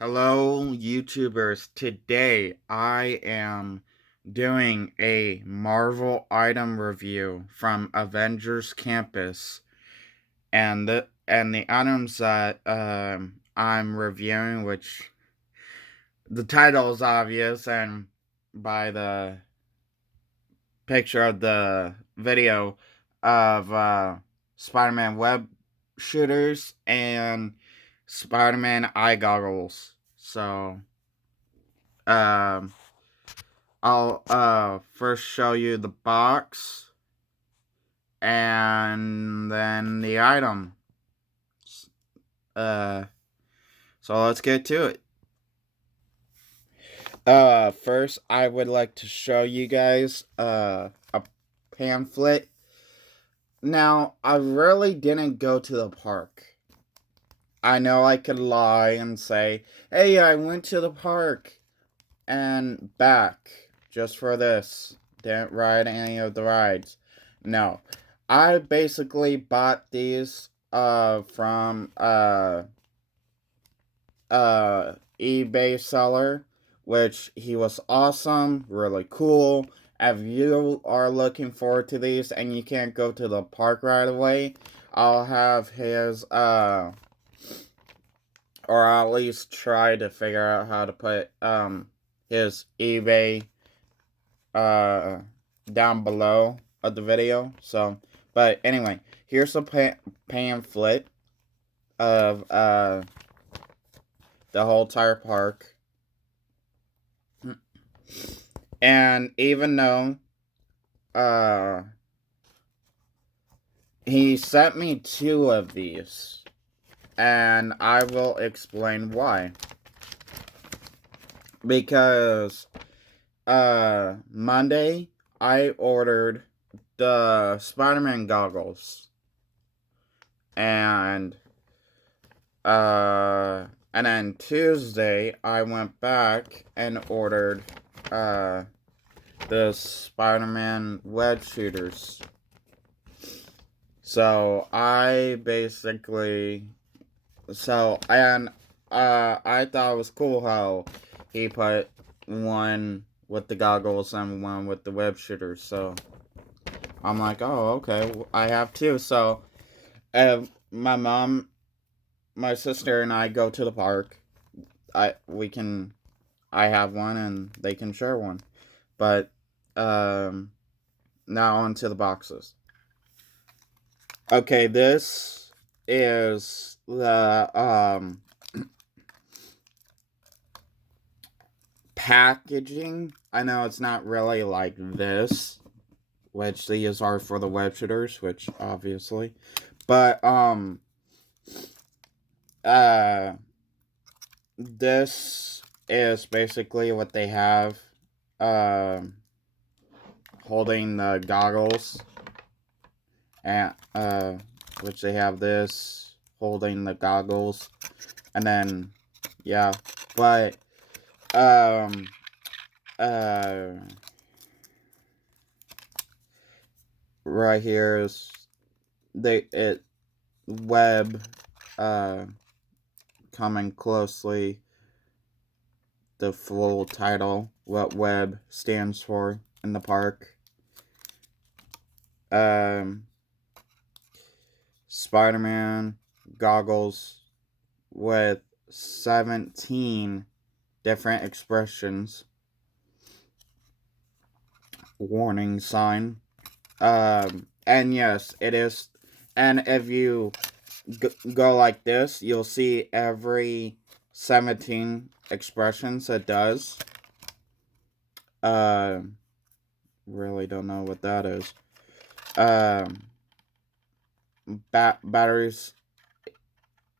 Hello, YouTubers. Today I am doing a Marvel item review from Avengers Campus, and the items that I'm reviewing, which the title is obvious, and by the picture of the video of Spider-Man web shooters and Spider-Man eye goggles. So um I'll first show you the box and then the item. Uh so let's get to it. First I would like to show you guys a pamphlet. Now, I really didn't go to the park. I know I could lie and say, "Hey, I went to the park and back just for this. Didn't ride any of the rides." No. I basically bought these from eBay seller, which he was awesome, really cool. If you are looking forward to these and you can't go to the park right away, I'll have his or I'll at least try to figure out how to put his eBay down below of the video. So, but anyway, here's a pamphlet of the whole entire park. And even though he sent me 2 of these, and I will explain why. Because Monday I ordered the Spider-Man goggles, and then Tuesday I went back and ordered the Spider-Man web shooters. So I basically I thought it was cool how he put one with the goggles and one with the web shooters. So I'm like, oh, okay, I have 2. So if my mom, my sister, and I go to the park, I have one and they can share one. But now onto the boxes. Okay, this is the packaging. I know it's not really like this, which these are for the web shooters, which obviously, but this is basically what they have, holding the goggles, and which they have this holding the goggles, and then yeah, but right here is web coming closely, the full title, what web stands for in the park. Spider-Man goggles with 17 different expressions. Warning sign. And yes, it is. And if you go like this, you'll see every 17 expressions it does. Really don't know what that is. Batteries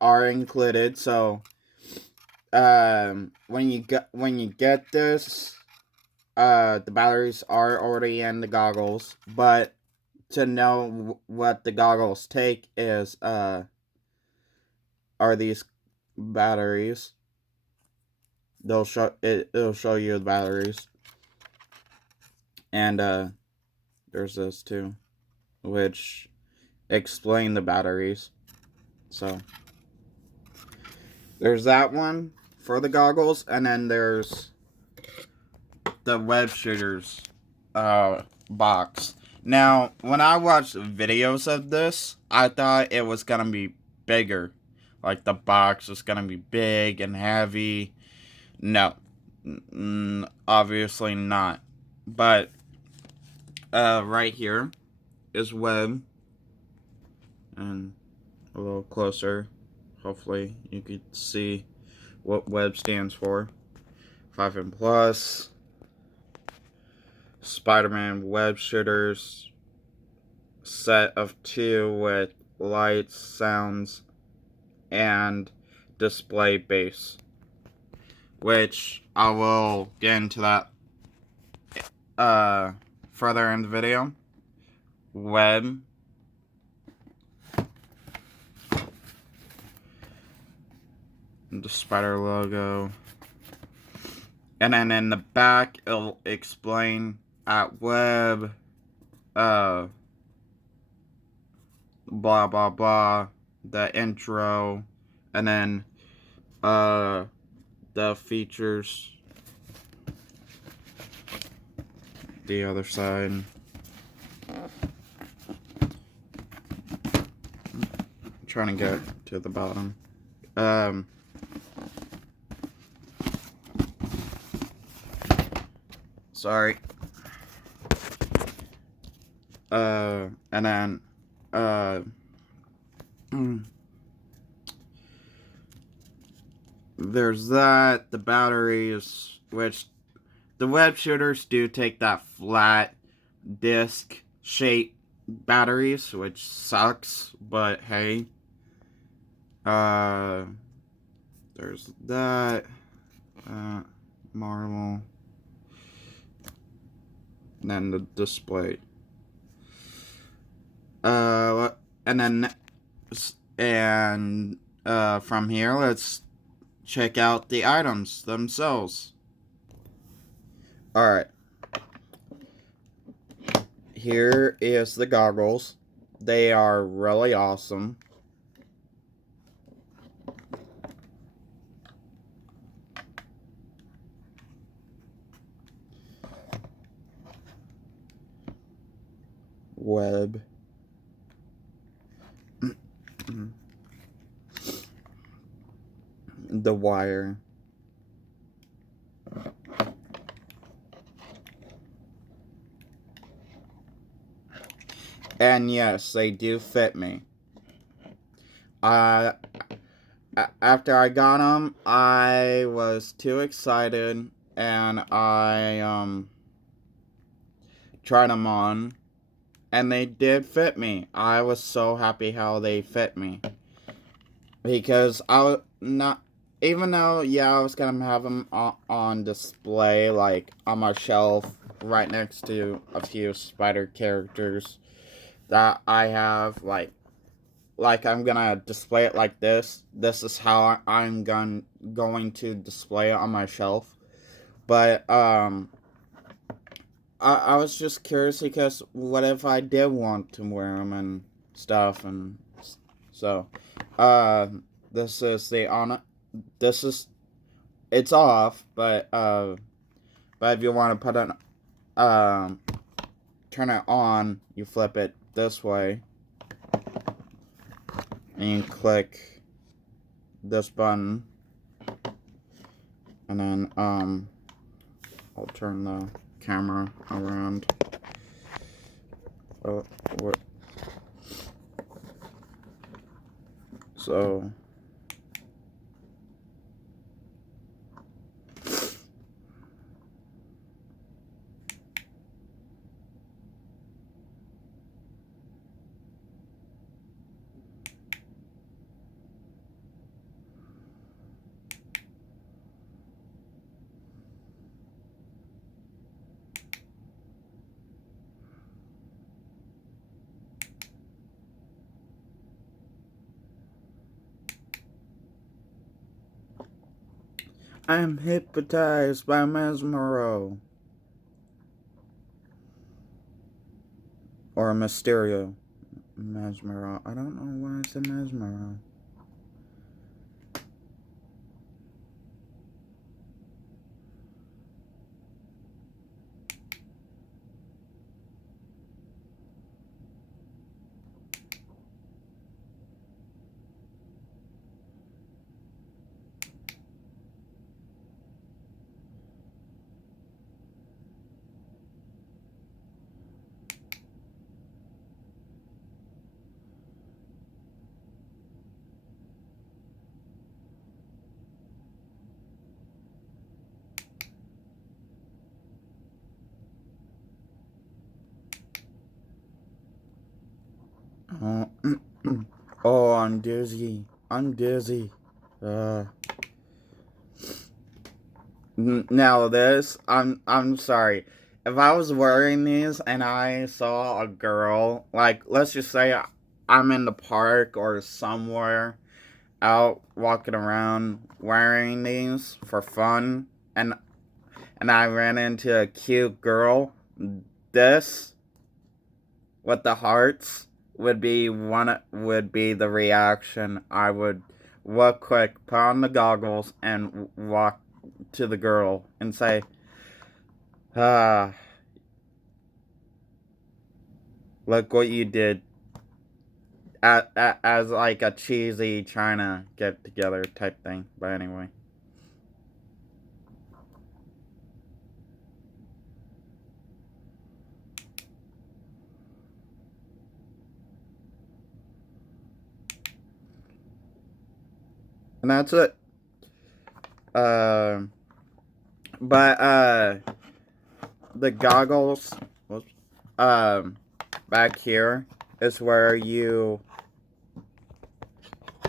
are included, so when you get this, the batteries are already in the goggles, but to know what the goggles take is are these batteries. It'll show you the batteries, and there's this too, which explain the batteries. So there's that one for the goggles, and then there's the web shooters box. Now, when I watched videos of this, I thought it was gonna be bigger. Like the box was gonna be big and heavy. No, obviously not. But right here is web, and a little closer. Hopefully, you could see what web stands for. 5 and plus. Spider-Man web shooters. Set of 2 with lights, sounds, and display base. Which I will get into that further in the video. Web. The spider logo. And then in the back, it'll explain at web, blah, blah, blah, the intro, and then, the features, the other side. I'm trying to get to the bottom. Sorry. And then, there's that, the batteries, which the web shooters do take that flat disc shape batteries, which sucks, but hey. There's that, Marvel. And then the display. And then, from here, let's check out the items themselves. Alright. Here is the goggles. They are really awesome. Web. The wire. And yes, they do fit me. After I got them, I was too excited, and I tried them on, and they did fit me. I was so happy how they fit me, because I was not, even though, yeah, I was gonna have them on display, like on my shelf right next to a few spider characters that I have, like I'm gonna display it like this. This is how I'm going to display it on my shelf. But I was just curious, because what if I did want to wear them and stuff, and so this is the on. This is, it's off, but if you want to put it, turn it on, you flip it this way, and you click this button, and then I'll turn the camera around. So I am hypnotized by Mesmero. Or Mysterio. Mesmero. I don't know why I said Mesmero. I'm dizzy. I'm dizzy. Now this, I'm sorry. If I was wearing these and I saw a girl, like, let's just say I'm in the park or somewhere out walking around wearing these for fun, and I ran into a cute girl, this with the hearts would be the reaction. I would look quick, put on the goggles, and walk to the girl and say, "Ah, look what you did." As like a cheesy China get together type thing. But anyway. And that's it. But the goggles, back here is where you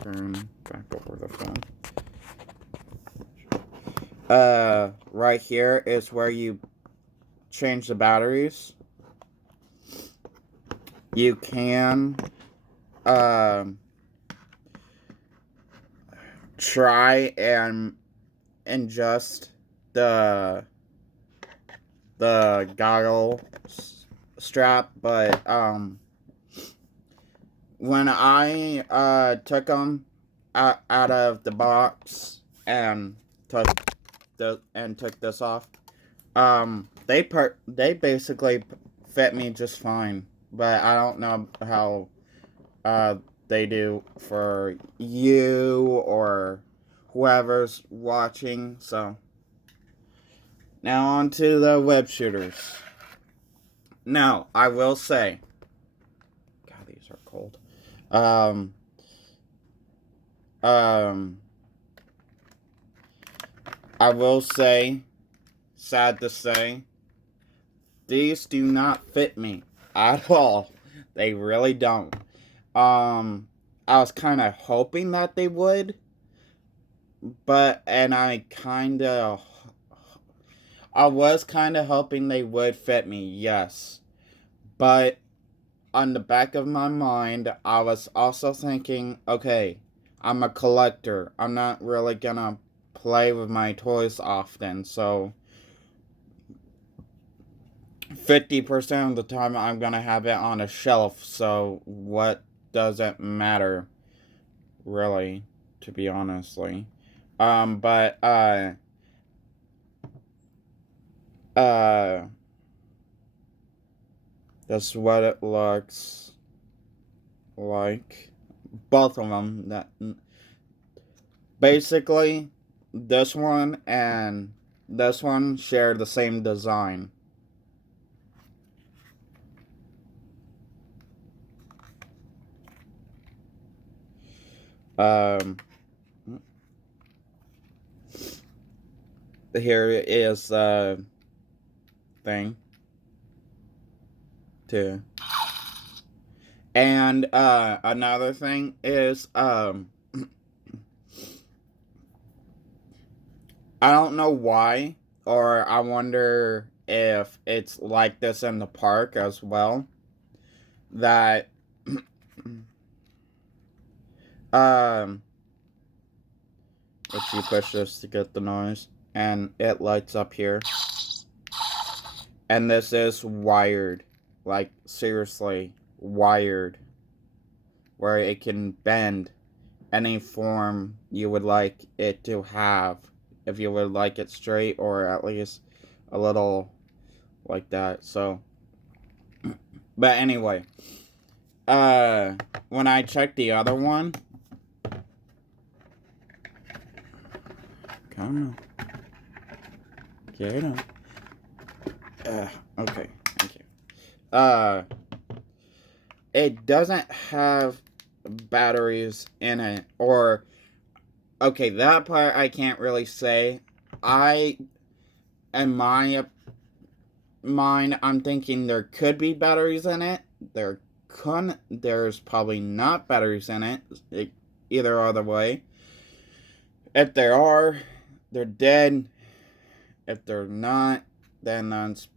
turn back over the phone. Right here is where you change the batteries. You can try and adjust the goggle strap, but when I took them out of the box and took this off, they basically fit me just fine, but I don't know how they do for you or whoever's watching. So now on to the web shooters. Now I will say, God, these are cold. I will say, sad to say, these do not fit me at all. They really don't. I was kind of hoping that they would, and I was kind of hoping they would fit me, yes. But on the back of my mind, I was also thinking, okay, I'm a collector. I'm not really gonna play with my toys often, so 50% of the time I'm gonna have it on a shelf, so what does it matter, really, to be honestly. But that's what it looks like. Both of them. That basically, this one and this one share the same design. Here is thing too. And another thing is I don't know why, or I wonder if it's like this in the park as well, that if you push this to get the noise, and it lights up here, and this is wired, like seriously wired, where it can bend any form you would like it to have, if you would like it straight or at least a little like that. So, but anyway, when I checked the other one, come on, get it up. Okay, thank you. It doesn't have batteries in it, or okay, that part I can't really say. In my mind, I'm thinking there could be batteries in it. There there's probably not batteries in it, either other way. If there are, they're dead. If they're not, then that's.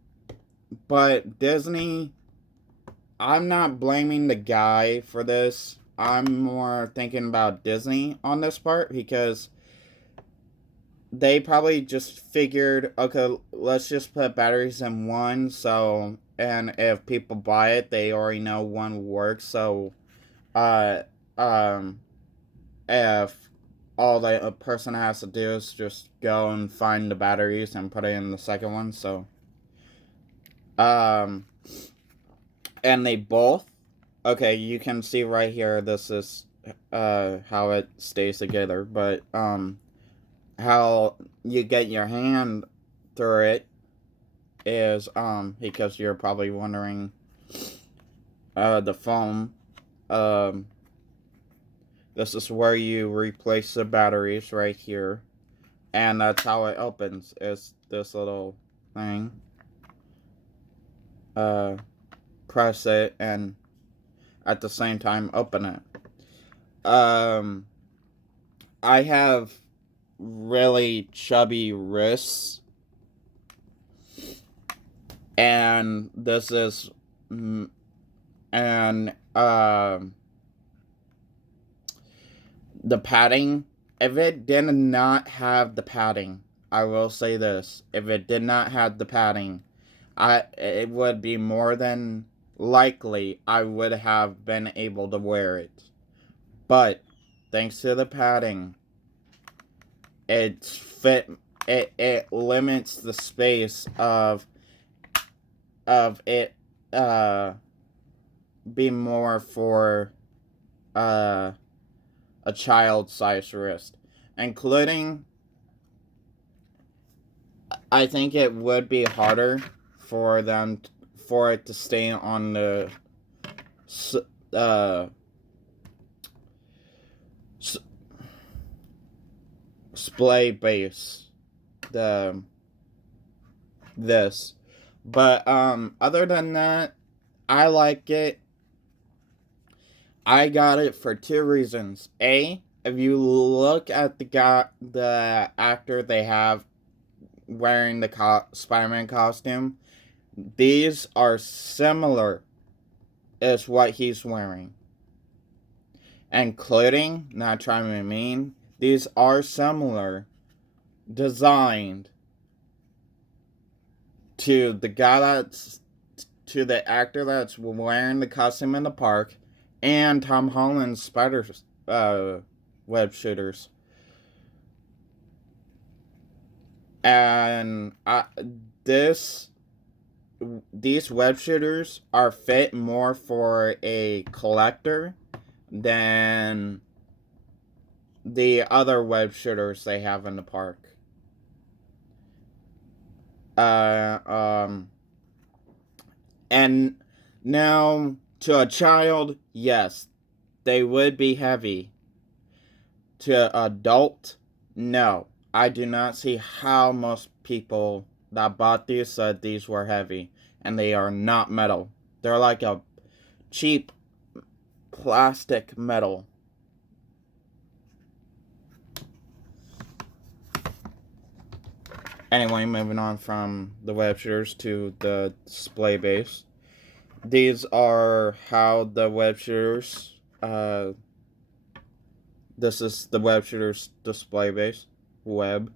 But Disney, I'm not blaming the guy for this. I'm more thinking about Disney on this part because they probably just figured, okay, let's just put batteries in one, so, and if people buy it, they already know one works, so, uh, um, if all the person has to do is just go and find the batteries and put it in the second one, so, and they both, okay, you can see right here, this is, how it stays together, but, how you get your hand through it is, because you're probably wondering, the foam, this is where you replace the batteries right here, and that's how it opens, is this little thing, press it, and at the same time open it. I have really chubby wrists, and this is, and the padding, if it did not have the padding, I will say this, if it did not have the padding, it would be more than likely I would have been able to wear it. But thanks to the padding, it limits the space of it being more for a child-sized wrist, including, I think it would be harder for it to stay on the splay base, this, but other than that, I like it. I got it for two reasons. A, if you look at the actor they have wearing the Spider-Man costume, these are similar as what he's wearing. Including, not trying to be mean, these are similar, designed to the actor that's wearing the costume in the park, and Tom Holland's spider web shooters. And these web shooters are fit more for a collector than the other web shooters they have in the park. And now, to a child, yes, they would be heavy. To an adult, no. I do not see how most people that bought these said these were heavy. And they are not metal. They're like a cheap plastic metal. Anyway, moving on from the web shooters to the display base. These are how the web shooters, this is the web shooters display base, web.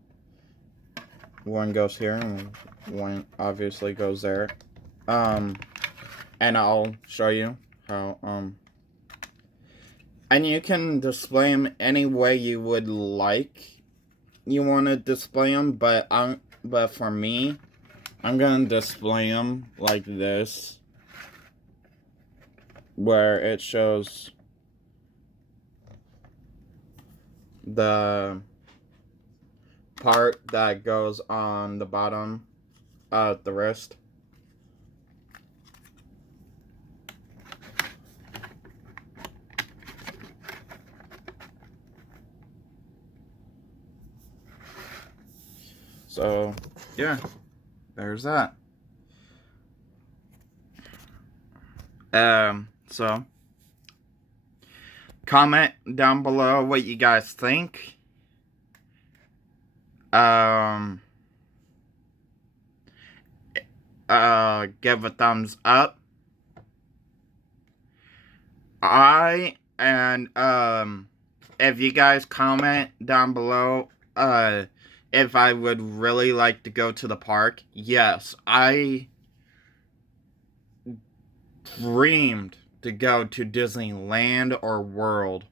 One goes here and one obviously goes there. And I'll show you how, and you can display them any way you would like. You want to display them, but for me, I'm gonna display them like this, where it shows the part that goes on the bottom of the wrist. So, yeah, there's that. So, comment down below what you guys think. Give a thumbs up. If you guys comment down below, if I would really like to go to the park, yes, I dreamed to go to Disneyland or World,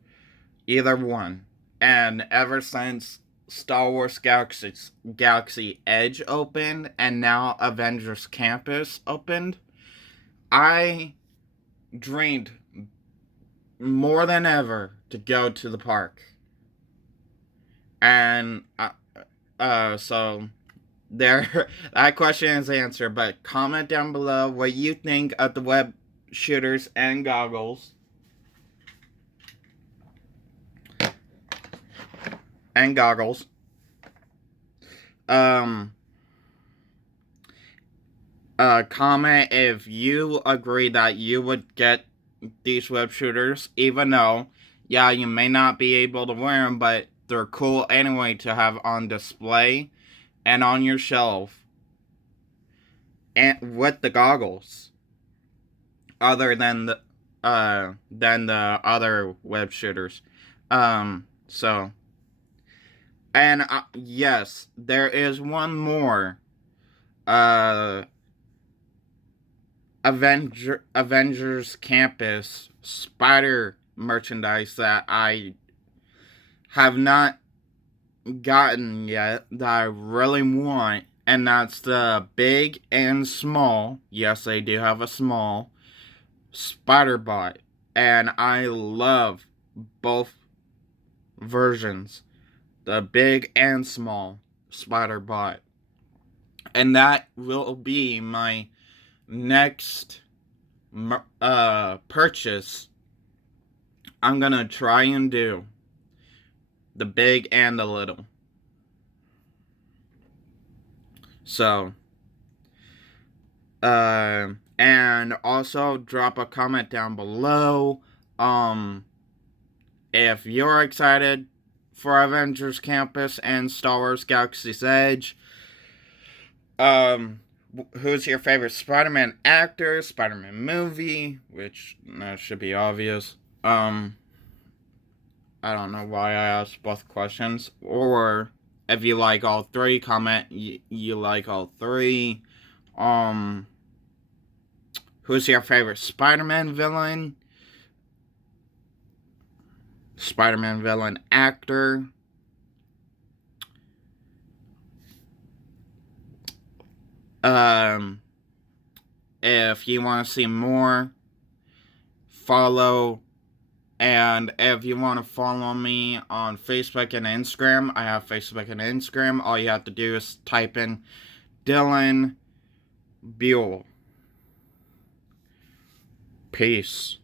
either one, and ever since Star Wars Galaxy Edge opened, and now Avengers Campus opened, I dreamed more than ever to go to the park. And so there, that question is answered. But comment down below what you think of the web shooters and goggles. Comment if you agree that you would get these web shooters, even though, yeah, you may not be able to wear them, but they're cool anyway to have on display and on your shelf, and with the goggles, other than the other web shooters. So, and yes, there is one more Avengers Campus spider merchandise that I have not gotten yet that I really want, and that's the big and small. Yes, they do have a small spider bot, and I love both versions, the big and small spider bot, and that will be my next purchase. I'm gonna try and do the big and the little. So, and also drop a comment down below, if you're excited for Avengers Campus and Star Wars Galaxy's Edge. Who's your favorite Spider-Man actor, Spider-Man movie, which should be obvious. I don't know why I asked both questions. Or if you like all three, comment you like all three. Who's your favorite Spider-Man villain? Spider-Man villain actor? If you want to see more, follow. And if you want to follow me on Facebook and Instagram, I have Facebook and Instagram. All you have to do is type in Dylan Buell. Peace.